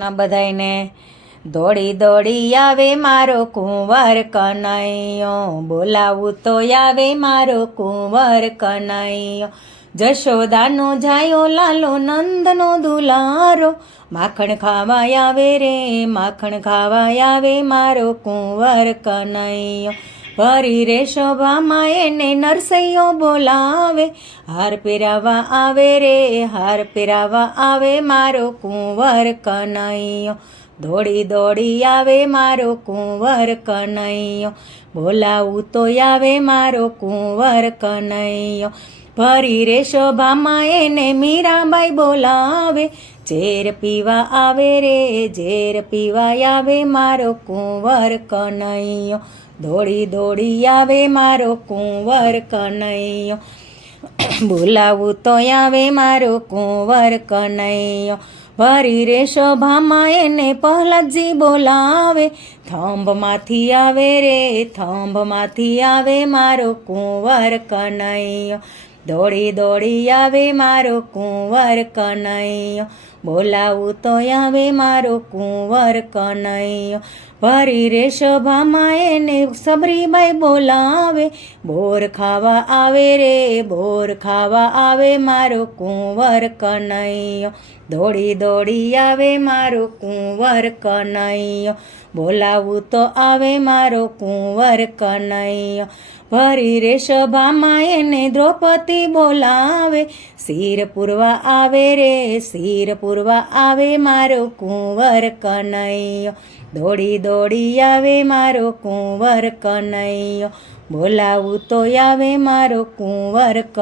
ના બધાયને દોડી દોડી આવે મારો કુંવર કનૈયો, બોલાવું તો આવે મારો કુંવર કનૈયો. જશોદાનો જાયો લાલો નંદનો દુલારો, માખણ ખાવા આવે રે માખણ ખાવા આવે મારો કુંવર કનૈયો. ભરી રે શોભામાં એને નરસૈયો બોલાવે, હાર પહેરાવા આવે રે હાર પહેરાવા આવે મારો કુંવર કનૈયો. દોડી દોડી આવે મારો કુંવર કનૈયો, બોલાવું તો આવે મારો કુંવર કનૈયો. ભરી રે શોભામાં એને મીરાબાઈ બોલાવે, ઝેર પીવા આવે રે ઝેર પીવા આવે મારો કુંવર કનૈયો. દોડી દોડી આવે મારો કુંવર કનૈયો, બોલાવું તો આવે મારો કુંવર કનૈયો. ભરી રે શોભામાં એને પ્રહલાદજી બોલાવે, થંભમાંથી આવે રે થંભમાંથી આવે મારો કુંવર કનૈયો. દોડી દોડી આવે મારો કુંવર કનૈયો, બોલાવું તો આવે મારો કુંવર કનૈયો. ભરી રે શોભામાં એને સબરીબાઈ બોલાવે, બોર ખાવા આવે રે બોર ખાવા આવે મારો કુંવર કનૈયો. દોડી દોડી આવે મારો કુંવર કનૈયો, બોલાવું તો આવે મારો કુંવર કનૈયો. ભરી રે શોભામાં એને દ્રૌપદી બોલાવે, શિર પૂરવા આવે રે શિર પૂરવા આવે મારો કુંવર કનૈયો. દોડી દોડી આવે મારો કુંવર કનૈયો, બોલાવું તો આવે મારો કુંવર કનૈયો.